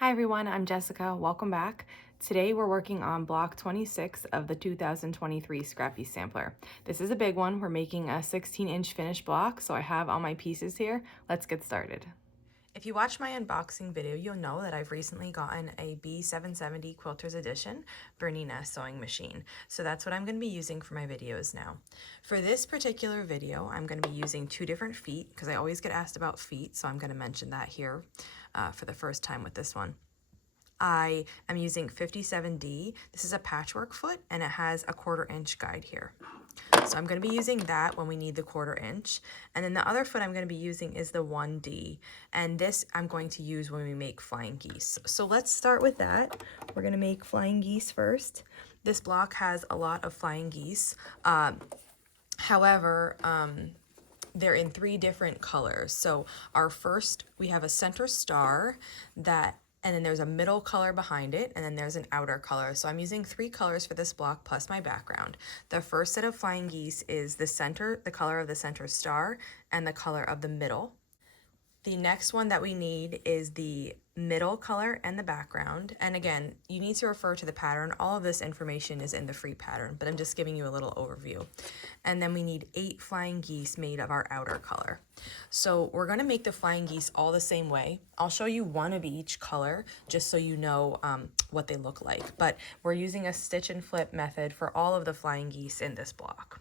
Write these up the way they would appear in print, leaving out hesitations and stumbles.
Hi everyone, I'm Jessica. Welcome back. Today we're working on block 26 of the 2023 Scrappy Sampler. This is a big one. We're making a 16-inch finished block, so I have all my pieces here. Let's get started. If you watch my unboxing video, you'll know that I've recently gotten a B770 Quilters Edition Birdie Nest sewing machine. So that's what I'm going to be using for my videos now. For this particular video, I'm going to be using two different feet because I always get asked about feet, so I'm going to mention that here for the first time with this one. I am using 57D. This is a patchwork foot and it has a 1/4 inch guide here. So I'm going to be using that when we need the 1/4 inch. And then the other foot I'm going to be using is the 1D. And this I'm going to use when we make flying geese. So let's start with that. We're going to make flying geese first. This block has a lot of flying geese. However, they're in 3 different colors. So our first, we have a center star and then there's a middle color behind it, and then there's an outer color. So I'm using 3 colors for this block plus my background. The first set of flying geese is the color of the center star, and the color of the middle. The next one that we need is the middle color and the background. And again, you need to refer to the pattern. All of this information is in the free pattern, but I'm just giving you a little overview. And then we need 8 flying geese made of our outer color. So we're going to make the flying geese all the same way. I'll show you one of each color just so you know what they look like. But we're using a stitch and flip method for all of the flying geese in this block.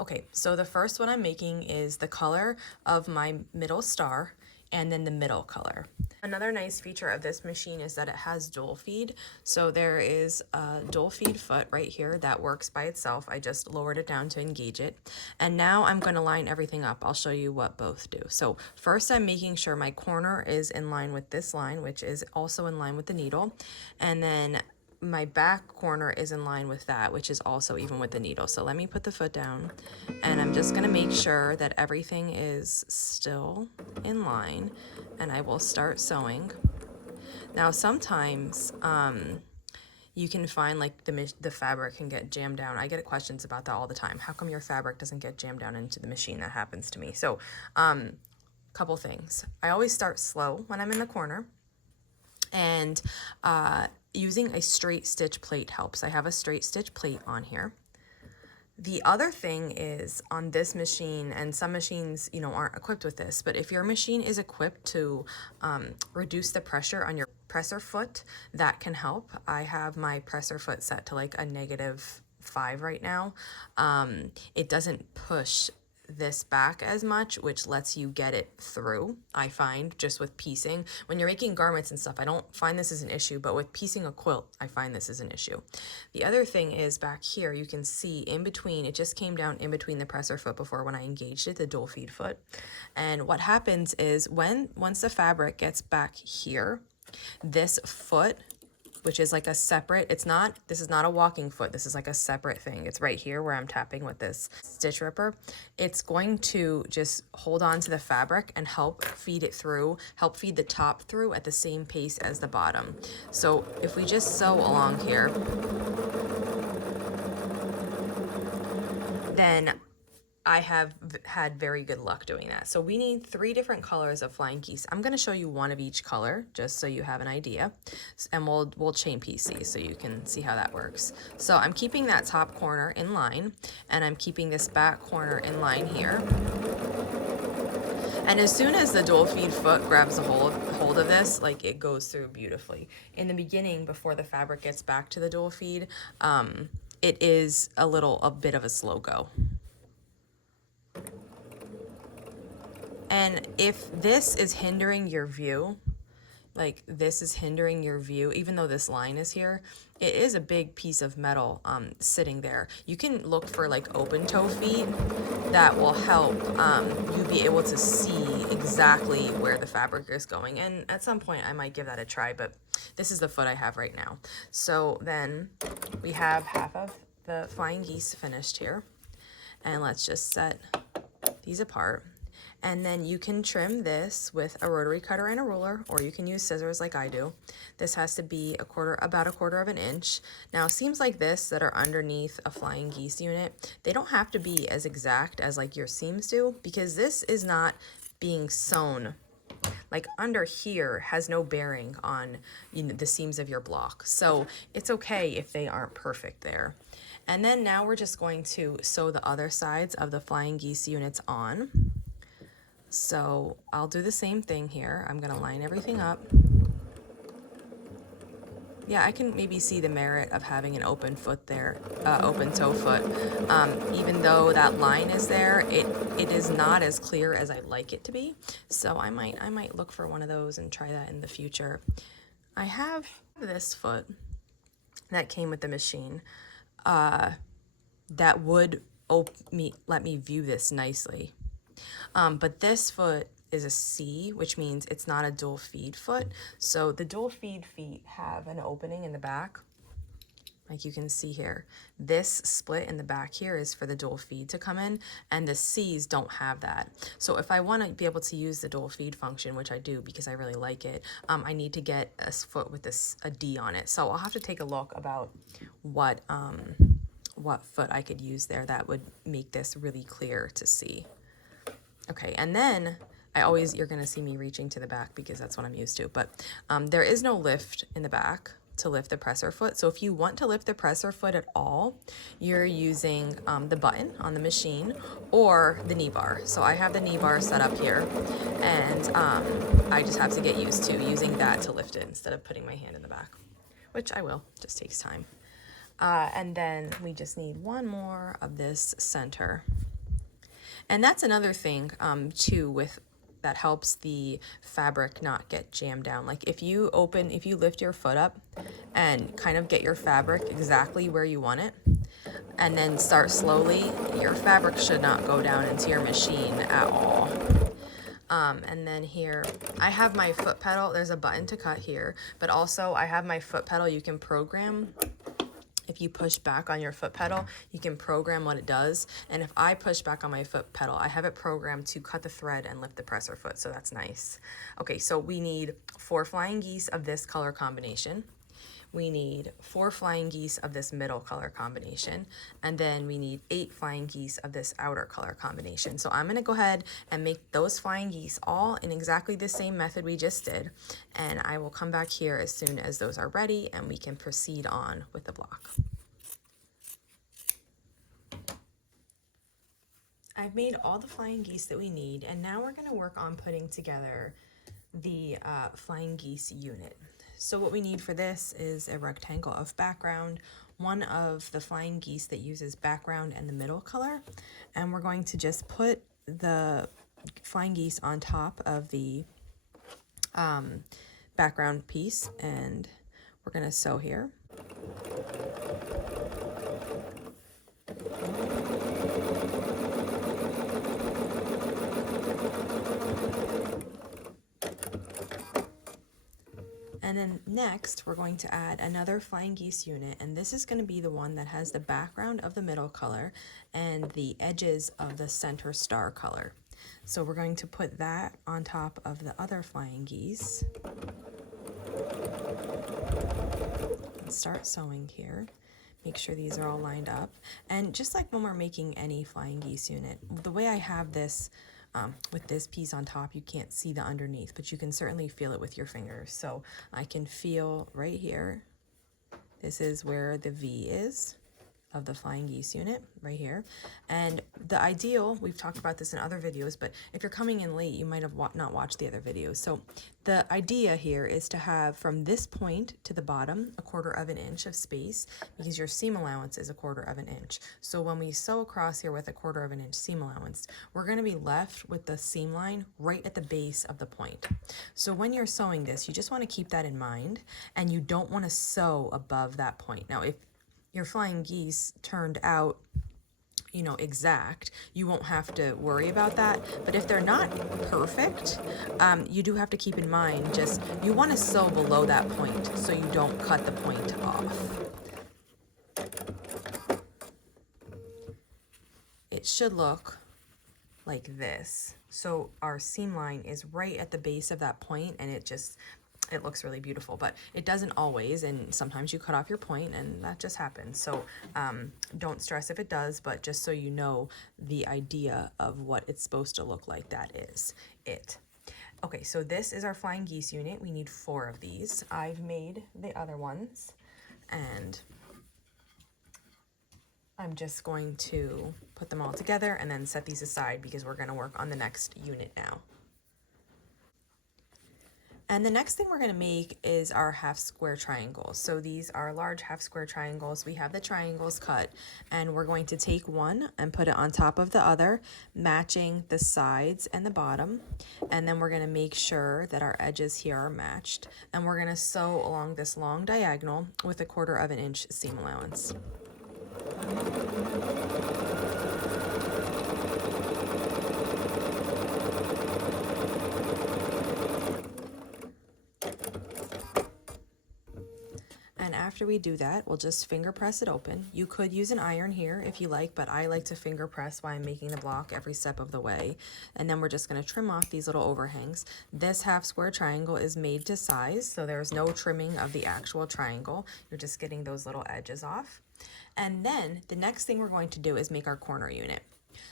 Okay, so the first one I'm making is the color of my middle star and then the middle color. Another nice feature of this machine is that it has dual feed. So there is a dual feed foot right here that works by itself. I just lowered it down to engage it. And now I'm going to line everything up. I'll show you what both do. So first I'm making sure my corner is in line with this line, which is also in line with the needle. And then my back corner is in line with that, which is also even with the needle. So let me put the foot down, and I'm just going to make sure that everything is still in line, and I will start sewing. Now sometimes you can find like the fabric can get jammed down. I get questions about that all the time. How come your fabric doesn't get jammed down into the machine? That happens to me. So couple things. I always start slow when I'm in the corner, and using a straight stitch plate helps. I have a straight stitch plate on here. The other thing is on this machine, and some machines, aren't equipped with this, but if your machine is equipped to reduce the pressure on your presser foot, that can help. I have my presser foot set to like a -5 right now. It doesn't push this back as much, which lets you get it through. I find just with piecing, when you're making garments and stuff, I don't find this as an issue, but with piecing a quilt, I find this is an issue. The other thing is back here, you can see in between, it just came down in between the presser foot before when I engaged it, the dual feed foot. And what happens is once the fabric gets back here, this foot, which is like a separate, this is not a walking foot, this is like a separate thing. It's right here where I'm tapping with this stitch ripper. It's going to just hold on to the fabric and help feed it through, help feed the top through at the same pace as the bottom. So if we just sew along here, then I have had very good luck doing that. So we need 3 different colors of flying geese. I'm going to show you one of each color just so you have an idea, and we'll chain piece these so you can see how that works. So I'm keeping that top corner in line, and I'm keeping this back corner in line here. And as soon as the dual feed foot grabs a hold of this, like it goes through beautifully. In the beginning, before the fabric gets back to the dual feed, it is a bit of a slow go. And if this is hindering your view, even though this line is here, it is a big piece of metal sitting there. You can look for like open toe feet that will help you be able to see exactly where the fabric is going. And at some point I might give that a try, but this is the foot I have right now. So then we have half of the flying geese finished here. And let's just set these apart. And then you can trim this with a rotary cutter and a ruler, or you can use scissors like I do. This has to be about a 1/4 of an inch. Now seams like this that are underneath a flying geese unit, they don't have to be as exact as like your seams do, because this is not being sewn like under here has no bearing on, you know, the seams of your block. So it's okay if they aren't perfect there. And then now we're just going to sew the other sides of the flying geese units on. So I'll do the same thing here. I'm gonna line everything up. Yeah, I can maybe see the merit of having an open foot there, open toe foot. Even though that line is there, it is not as clear as I'd like it to be. So I might look for one of those and try that in the future. I have this foot that came with the machine that would let me view this nicely. But this foot is a C, which means it's not a dual feed foot. So the dual feed feet have an opening in the back, like you can see here. This split in the back here is for the dual feed to come in, and the C's don't have that. So if I want to be able to use the dual feed function, which I do because I really like it, I need to get a foot with a D on it. So I'll have to take a look about what foot I could use there that would make this really clear to see. Okay, and then you're gonna see me reaching to the back because that's what I'm used to, but there is no lift in the back to lift the presser foot. So if you want to lift the presser foot at all, you're using the button on the machine or the knee bar. So I have the knee bar set up here, and I just have to get used to using that to lift it instead of putting my hand in the back, which I will, just takes time. And then we just need one more of this center. And that's another thing too that helps the fabric not get jammed down. Like if you lift your foot up and kind of get your fabric exactly where you want it, and then start slowly, your fabric should not go down into your machine at all. And then here, I have my foot pedal. There's a button to cut here, but also I have my foot pedal you can program. If you push back on your foot pedal, you can program what it does. And if I push back on my foot pedal, I have it programmed to cut the thread and lift the presser foot, so that's nice. Okay, so we need 4 flying geese of this color combination. We need 4 flying geese of this middle color combination, and then we need 8 flying geese of this outer color combination. So I'm gonna go ahead and make those flying geese all in exactly the same method we just did, and I will come back here as soon as those are ready and we can proceed on with the block. I've made all the flying geese that we need, and now we're gonna work on putting together the flying geese unit. So what we need for this is a rectangle of background, one of the flying geese that uses background and the middle color, and we're going to just put the flying geese on top of the background piece, and we're going to sew here. And then next, we're going to add another flying geese unit, and this is going to be the one that has the background of the middle color and the edges of the center star color. So we're going to put that on top of the other flying geese. And start sewing here. Make sure these are all lined up. And just like when we're making any flying geese unit, the way I have this with this piece on top, you can't see the underneath, but you can certainly feel it with your fingers. So I can feel right here, this is where the V is of the flying geese unit, right here. And the ideal, we've talked about this in other videos, but if you're coming in late, you might have not watched the other videos. So the idea here is to have from this point to the bottom 1/4 inch of space, because your seam allowance is 1/4 inch. So when we sew across here with 1/4 inch seam allowance, we're going to be left with the seam line right at the base of the point. So when you're sewing this, you just want to keep that in mind, and you don't want to sew above that point. Now, if your flying geese turned out, you know, exact, you won't have to worry about that. But if they're not perfect, you do have to keep in mind, just you want to sew below that point so you don't cut the point off. It should look like this. So our seam line is right at the base of that point, and it looks really beautiful, but it doesn't always, and sometimes you cut off your point and that just happens. So don't stress if it does, but just so you know the idea of what it's supposed to look like, that is it. Okay, so this is our flying geese unit. We need 4 of these. I've made the other ones, and I'm just going to put them all together and then set these aside because we're going to work on the next unit now. And the next thing we're going to make is our half square triangles. So these are large half square triangles. We have the triangles cut, and we're going to take one and put it on top of the other, matching the sides and the bottom. And then we're going to make sure that our edges here are matched. And we're going to sew along this long diagonal with a 1/4 inch seam allowance. And after we do that, we'll just finger press it open. You could use an iron here if you like, but I like to finger press while I'm making the block every step of the way. And then we're just going to trim off these little overhangs. This half square triangle is made to size, so there's no trimming of the actual triangle. You're just getting those little edges off. And then the next thing we're going to do is make our corner unit.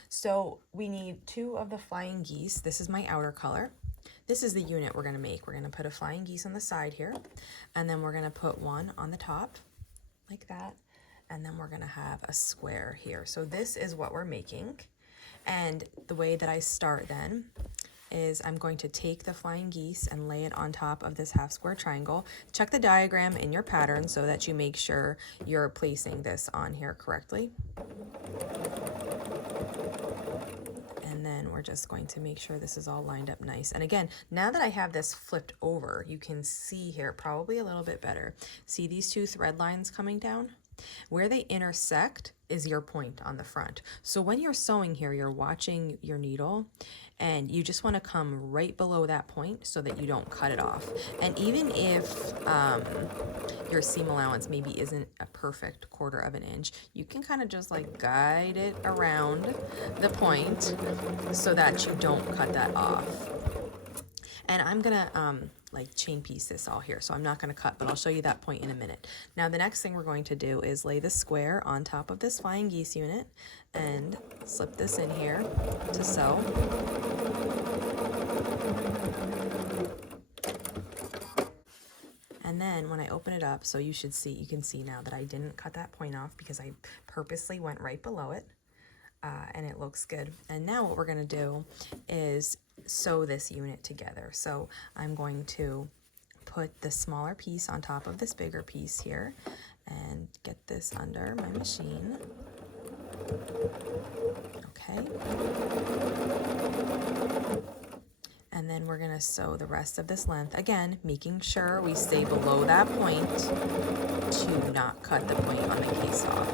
So we need 2 of the flying geese. This is my outer color. This is the unit we're going to make. We're going to put a flying geese on the side here, and then we're going to put one on the top like that, and then we're going to have a square here. So this is what we're making, and the way that I start then is I'm going to take the flying geese and lay it on top of this half square triangle. Check the diagram in your pattern so that you make sure you're placing this on here correctly. And then we're just going to make sure this is all lined up nice. And again, now that I have this flipped over, you can see here probably a little bit better. See these 2 thread lines coming down? Where they intersect is your point on the front. So when you're sewing here, you're watching your needle, and you just want to come right below that point so that you don't cut it off. And even if your seam allowance maybe isn't a perfect 1/4 inch, you can kind of just like guide it around the point so that you don't cut that off. And I'm gonna like chain piece this all here, so I'm not gonna cut, but I'll show you that point in a minute. Now the next thing we're going to do is lay the square on top of this flying geese unit and slip this in here to sew. And then when I open it up, so you can see now that I didn't cut that point off because I purposely went right below it, and it looks good. And now what we're gonna do is sew this unit together. So I'm going to put the smaller piece on top of this bigger piece here and get this under my machine. Okay. And then we're going to sew the rest of this length, again, making sure we stay below that point to not cut the point on the case off.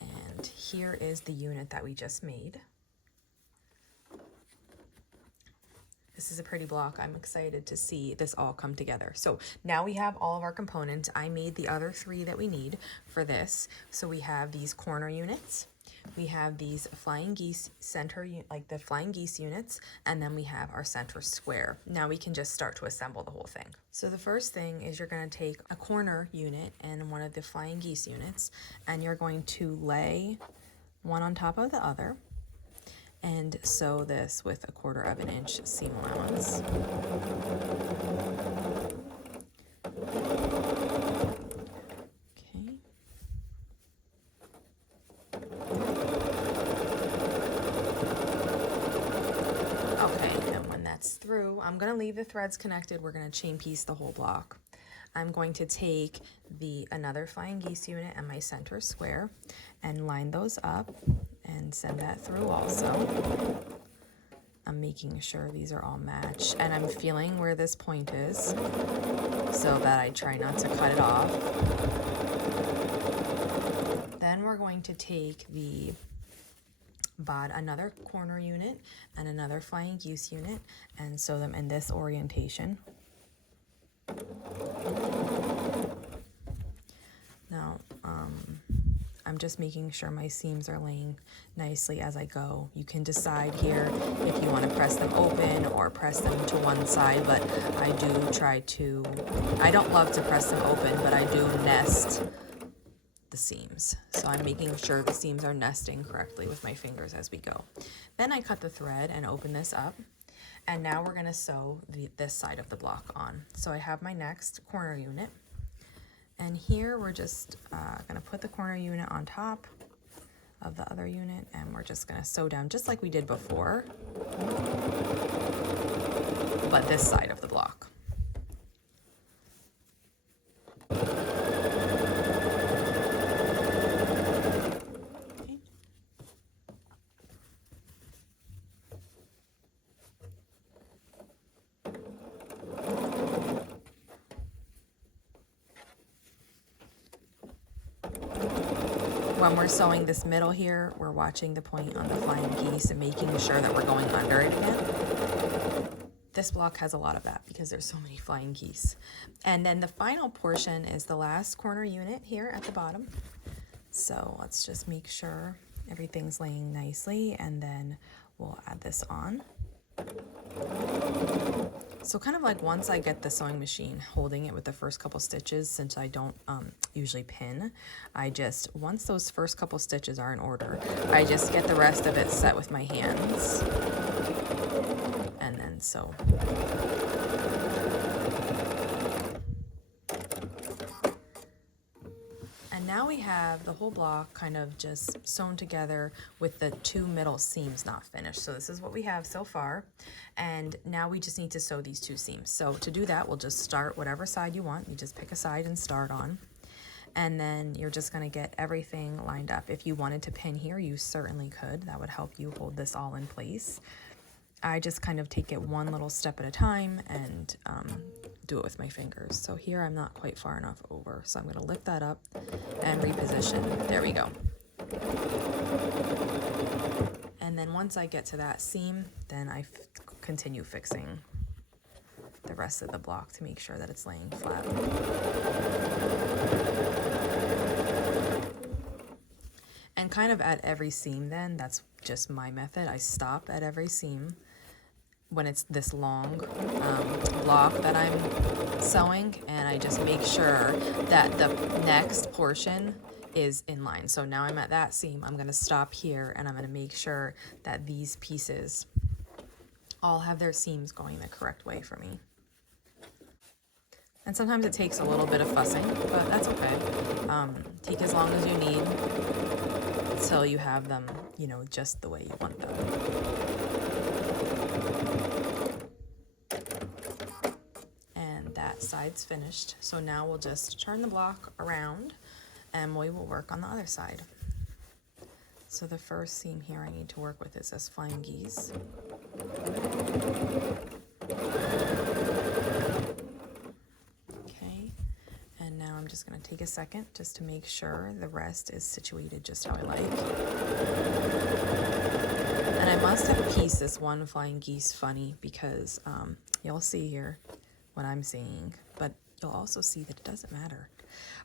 And here is the unit that we just made. This is a pretty block. I'm excited to see this all come together. So now we have all of our components. I made the other 3 that we need for this. So we have these corner units. We have these flying geese center, like the flying geese units, and then we have our center square. Now we can just start to assemble the whole thing. So the first thing is you're going to take a corner unit and one of the flying geese units, and you're going to lay one on top of the other and sew this with a 1/4 inch seam allowance. Through, I'm going to leave the threads connected. We're going to chain piece the whole block. I'm going to take another flying geese unit and my center square and line those up and send that through also. I'm making sure these are all matched, and I'm feeling where this point is so that I try not to cut it off. Then we're going to take another corner unit and another flying geese unit and sew them in this orientation. Now I'm just making sure my seams are laying nicely as I go. You can decide here if you want to press them open or press them to one side, but I don't love to press them open, but I do nest the seams. So I'm making sure the seams are nesting correctly with my fingers as we go. Then I cut the thread and open this up. And now we're gonna sew this side of the block on. So I have my next corner unit. And here we're just gonna put the corner unit on top of the other unit, and we're just gonna sew down just like we did before, but this side of the block. When we're sewing this middle here, we're watching the point on the flying geese and making sure that we're going under it again. This block has a lot of that because there's so many flying geese. And then the final portion is the last corner unit here at the bottom. So let's just make sure everything's laying nicely, and then we'll add this on. So kind of like once I get the sewing machine holding it with the first couple stitches, since I don't usually pin, I just, once those first couple stitches are in order, I just get the rest of it set with my hands and then sew. And now we have the whole block kind of just sewn together with the two middle seams not finished. So this is what we have so far. And now we just need to sew these two seams. So to do that, we'll just start whatever side you want. You just pick a side and start on. And then you're just gonna get everything lined up. If you wanted to pin here, you certainly could. That would help you hold this all in place. I just kind of take it one little step at a time and do it with my fingers. So here I'm not quite far enough over. So I'm gonna lift that up and reposition. There we go. And then once I get to that seam, then I continue fixing the rest of the block to make sure that it's laying flat. And kind of at every seam then, that's just my method. I stop at every seam when it's this long block that I'm sewing, and I just make sure that the next portion is in line. So now I'm at that seam, I'm gonna stop here, and I'm gonna make sure that these pieces all have their seams going the correct way for me. And sometimes it takes a little bit of fussing, but that's okay. Take as long as you need until you have them, you know, just the way you want them. And that side's finished. So now we'll just turn the block around and we will work on the other side. So the first seam here I need to work with is this flying geese. Okay, and now I'm just gonna take a second just to make sure the rest is situated just how I like. And I must have pieced this one flying geese funny because you'll see here what I'm seeing, but you'll also see that it doesn't matter.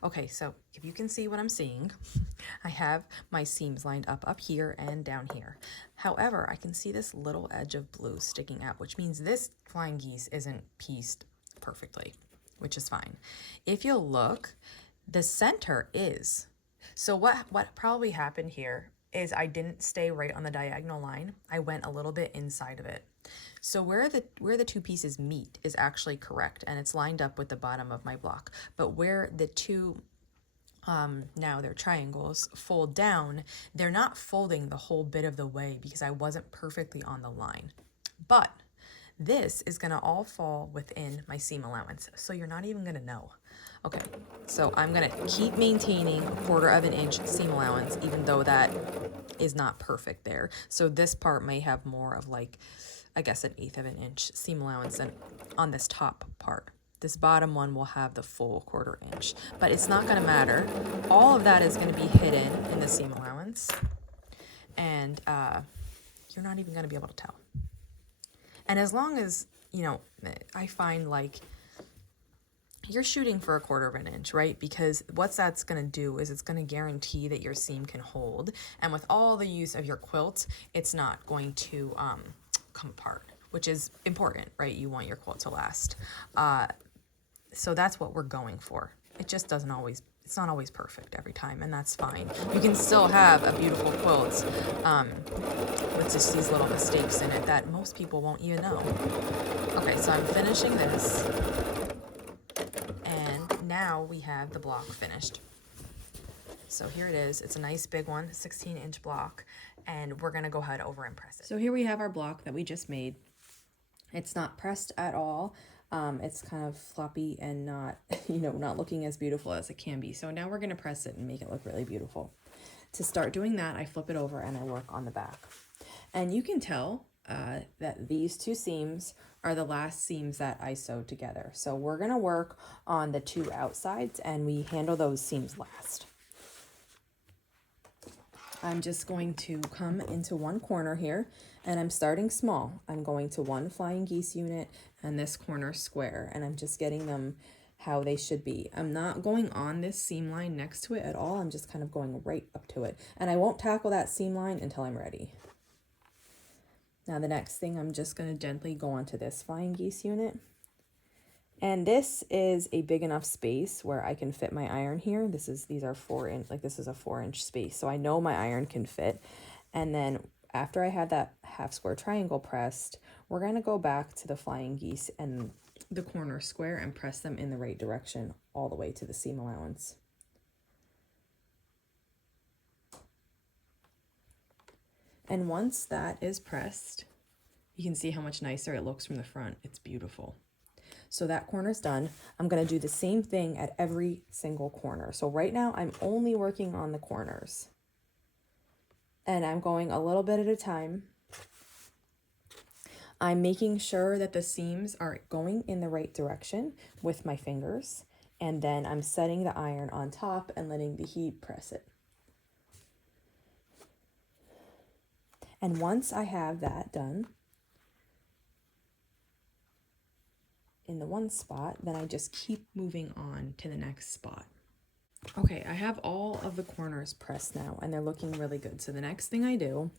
Okay, so if you can see what I'm seeing, I have my seams lined up here and down here. However, I can see this little edge of blue sticking out, which means this flying geese isn't pieced perfectly, which is fine. If you'll look, the center is. So what probably happened here is I didn't stay right on the diagonal line. I went a little bit inside of it. So where the two pieces meet is actually correct, and it's lined up with the bottom of my block. But where the two, now they're triangles, fold down, they're not folding the whole bit of the way because I wasn't perfectly on the line. But this is gonna all fall within my seam allowance, so you're not even gonna know. Okay, so I'm gonna keep maintaining 1/4 of an inch seam allowance, even though that is not perfect there. So this part may have more of like, I guess, 1/8 of an inch seam allowance than on this top part. This bottom one will have the full 1/4 inch, but it's not gonna matter. All of that is gonna be hidden in the seam allowance, and you're not even gonna be able to tell. And as long as, you know, I find like you're shooting for 1/4 of an inch, right? Because what that's gonna do is it's gonna guarantee that your seam can hold. And with all the use of your quilt, it's not going to come apart, which is important, right? You want your quilt to last. So that's what we're going for. It just doesn't always, it's not always perfect every time, and that's fine. You can still have a beautiful quilt with just these little mistakes in it that most people won't even know. Okay, so I'm finishing this, and now we have the block finished. So here it is. It's a nice big one, 16-inch block, and we're gonna go ahead over and press it. So here we have our block that we just made. It's not pressed at all. It's kind of floppy and not, not looking as beautiful as it can be. So now we're gonna press it and make it look really beautiful. To start doing that, I flip it over and I work on the back. And you can tell that these two seams are the last seams that I sewed together. So we're gonna work on the two outsides and we handle those seams last. I'm just going to come into one corner here, and I'm starting small. I'm going to one flying geese unit and this corner square, and I'm just getting them how they should be. I'm not going on this seam line next to it at all. I'm just kind of going right up to it, and I won't tackle that seam line until I'm ready. Now the next thing, I'm just going to gently go onto this flying geese unit. And this is a big enough space where I can fit my iron here. These are 4-inch, like this is a 4-inch space. So I know my iron can fit. And then after I have that half square triangle pressed, we're gonna go back to the flying geese and the corner square and press them in the right direction all the way to the seam allowance. And once that is pressed, you can see how much nicer it looks from the front. It's beautiful. So that corner's done. I'm going to do the same thing at every single corner. So right now I'm only working on the corners. And I'm going a little bit at a time. I'm making sure that the seams are going in the right direction with my fingers. And then I'm setting the iron on top and letting the heat press it. And once I have that done, in the one spot, then I just keep moving on to the next spot. Okay, I have all of the corners pressed now and they're looking really good. So the next thing I do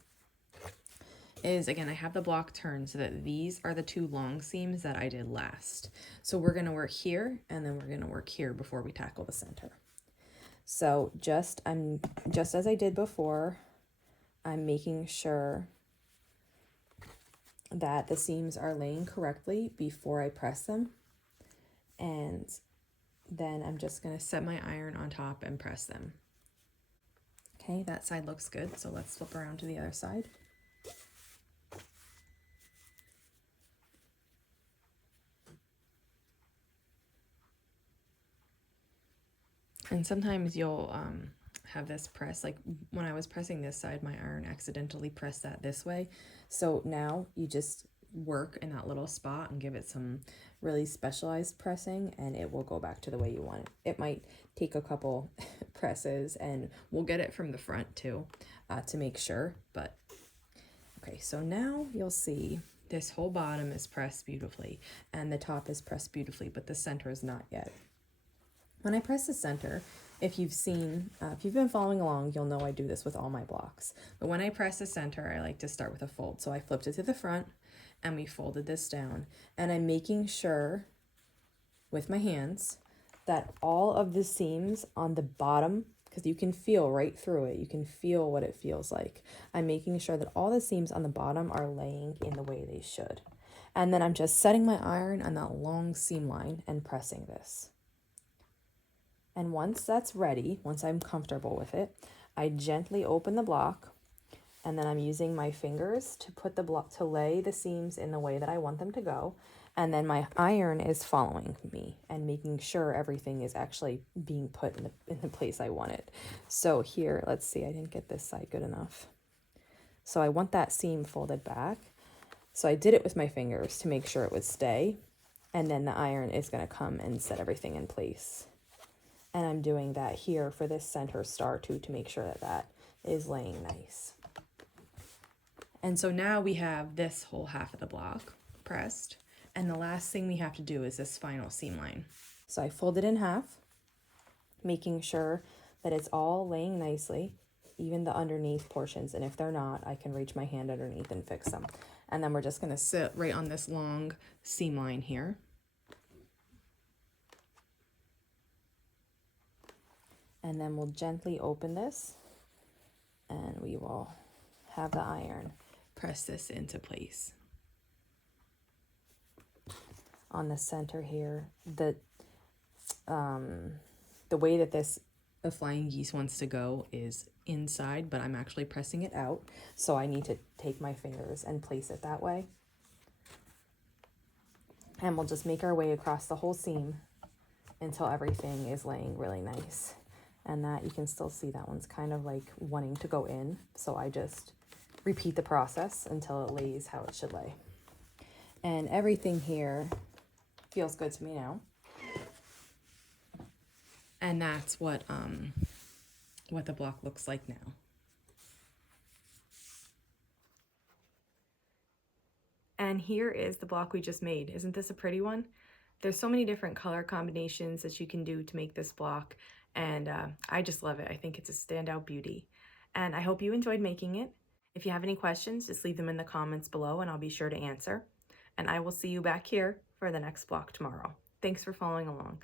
is, again, I have the block turned so that these are the two long seams that I did last. So we're gonna work here and then we're gonna work here before we tackle the center. So just as I did before, I'm making sure that the seams are laying correctly before I press them. And then I'm just gonna set my iron on top and press them. Okay, that side looks good. So let's flip around to the other side. And sometimes you'll have this press, like when I was pressing this side, my iron accidentally pressed that this way. So now you just work in that little spot and give it some really specialized pressing and it will go back to the way you want it. It might take a couple presses and we'll get it from the front too to make sure. But okay, so now you'll see this whole bottom is pressed beautifully and the top is pressed beautifully, but the center is not yet. When I press the center, if you've been following along, you'll know I do this with all my blocks. But when I press the center, I like to start with a fold. So I flipped it to the front and we folded this down. And I'm making sure with my hands that all of the seams on the bottom, because you can feel right through it, you can feel what it feels like. I'm making sure that all the seams on the bottom are laying in the way they should. And then I'm just setting my iron on that long seam line and pressing this. And once that's ready, once I'm comfortable with it, I gently open the block and then I'm using my fingers to put the block, to lay the seams in the way that I want them to go. And then my iron is following me and making sure everything is actually being put in the place I want it. So here, let's see, I didn't get this side good enough. So I want that seam folded back. So I did it with my fingers to make sure it would stay. And then the iron is gonna come and set everything in place. And I'm doing that here for this center star too, to make sure that that is laying nice. And so now we have this whole half of the block pressed. And the last thing we have to do is this final seam line. So I fold it in half, making sure that it's all laying nicely, even the underneath portions. And if they're not, I can reach my hand underneath and fix them. And then we're just gonna sit right on this long seam line here. And then we'll gently open this and we will have the iron press this into place. On the center here, the way that the flying geese wants to go is inside, but I'm actually pressing it out, so I need to take my fingers and place it that way. And we'll just make our way across the whole seam until everything is laying really nice. And that, you can still see that one's kind of like wanting to go in, so I just repeat the process until it lays how it should lay. And everything here feels good to me now. And that's what the block looks like now. And here is the block we just made. Isn't this a pretty one? There's so many different color combinations that you can do to make this block, and I just love it. I think it's a standout beauty. And I hope you enjoyed making it. If you have any questions, just leave them in the comments below and I'll be sure to answer. And I will see you back here for the next block tomorrow. Thanks for following along.